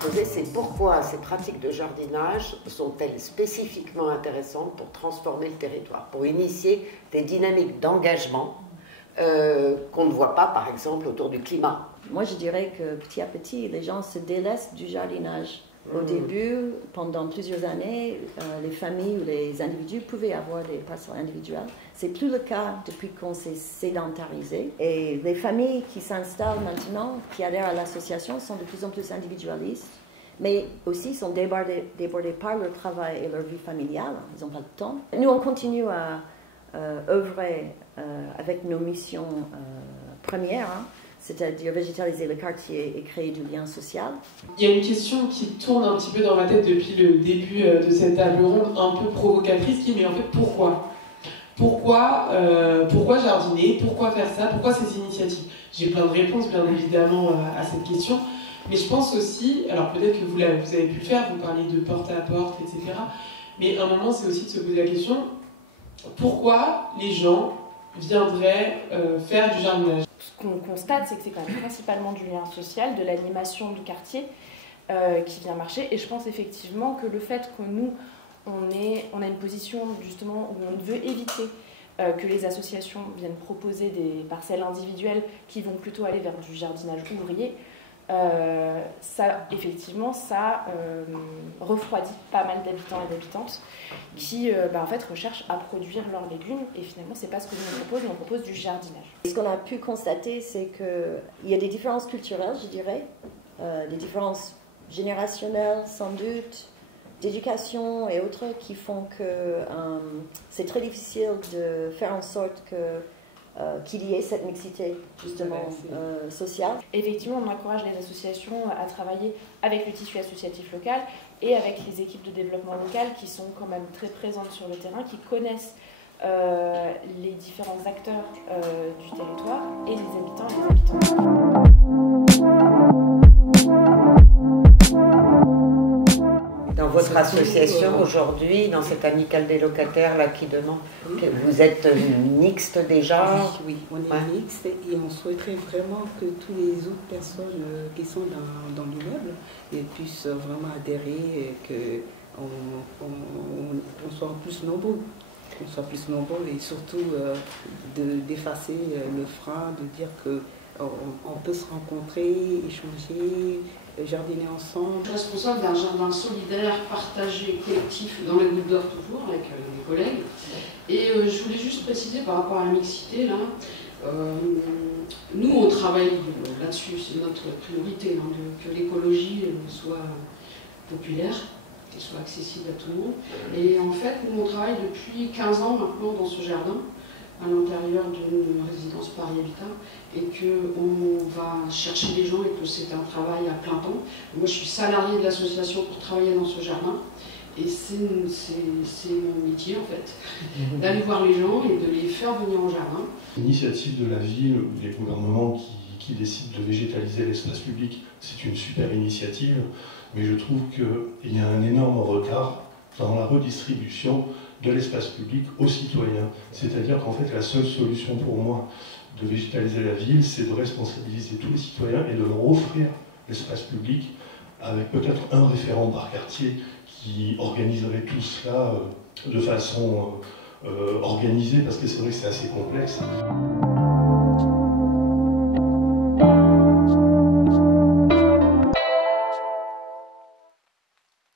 poser, c'est pourquoi ces pratiques de jardinage sont-elles spécifiquement intéressantes pour transformer le territoire, pour initier des dynamiques d'engagement qu'on ne voit pas, par exemple, autour du climat. Moi, je dirais que petit à petit, les gens se délaissent du jardinage. Au début, pendant plusieurs années, les familles ou les individus pouvaient avoir des parcelles individuelles. C'est plus le cas depuis qu'on s'est sédentarisé. Et les familles qui s'installent maintenant, qui adhèrent à l'association, sont de plus en plus individualistes, mais aussi sont débordés par leur travail et leur vie familiale. Ils n'ont pas de temps. Nous, on continue à œuvrer avec nos missions premières, c'est-à-dire végétaliser le quartier et créer du lien social. Il y a une question qui tourne un petit peu dans ma tête depuis le début de cette table ronde, un peu provocatrice, qui est mais en fait pourquoi jardiner? Pourquoi faire ça? Pourquoi ces initiatives? J'ai plein de réponses bien évidemment à cette question, mais je pense aussi, alors peut-être que vous avez pu le faire, vous parlez de porte à porte, etc. Mais un moment c'est aussi de se poser la question, pourquoi les gens viendraient faire du jardinage? Ce qu'on constate, c'est que c'est quand même principalement du lien social, de l'animation du quartier qui vient marcher. Et je pense effectivement que le fait que nous, on a une position justement où on veut éviter que les associations viennent proposer des parcelles individuelles qui vont plutôt aller vers du jardinage ouvrier, ça, effectivement, ça refroidit pas mal d'habitants et d'habitantes qui, en fait, recherchent à produire leurs légumes et finalement, c'est pas ce que nous propose, mais on propose du jardinage. Ce qu'on a pu constater, c'est qu'il y a des différences culturelles, je dirais, des différences générationnelles, sans doute, d'éducation et autres, qui font que c'est très difficile de faire en sorte qu'il y ait cette mixité justement sociale. Effectivement, on encourage les associations à travailler avec le tissu associatif local et avec les équipes de développement local qui sont quand même très présentes sur le terrain, qui connaissent les différents acteurs du territoire et les habitants et les habitantes. Dans votre association aujourd'hui, dans cette amicale des locataires là qui demande, vous êtes mixte déjà? Oui, on est mixte et on souhaiterait vraiment que toutes les autres personnes qui sont dans l'immeuble puissent vraiment adhérer et qu'on soit plus nombreux. Qu'on soit plus nombreux et surtout d'effacer le frein, de dire qu'on peut se rencontrer, échanger, jardiner ensemble. Je suis responsable d'un jardin solidaire, partagé, collectif, dans les Gouttes d'Or toujours, avec des collègues. Et je voulais juste préciser par rapport à la mixité, là, nous on travaille là-dessus, c'est notre priorité, hein, que l'écologie soit populaire, qu'elle soit accessible à tout le monde. Et en fait, nous on travaille depuis 15 ans maintenant dans ce jardin, à l'intérieur d'une résidence Paris Habitat, et qu'on va chercher des gens et que c'est un travail à plein temps. Moi je suis salariée de l'association pour travailler dans ce jardin, et c'est mon métier en fait, d'aller voir les gens et de les faire venir au jardin. L'initiative de la ville ou des gouvernements qui décident de végétaliser l'espace public, c'est une super initiative, mais je trouve qu'il y a un énorme retard dans la redistribution de l'espace public aux citoyens. C'est-à-dire qu'en fait, la seule solution pour moi de végétaliser la ville, c'est de responsabiliser tous les citoyens et de leur offrir l'espace public avec peut-être un référent par quartier qui organiserait tout cela de façon organisée, parce que c'est vrai que c'est assez complexe.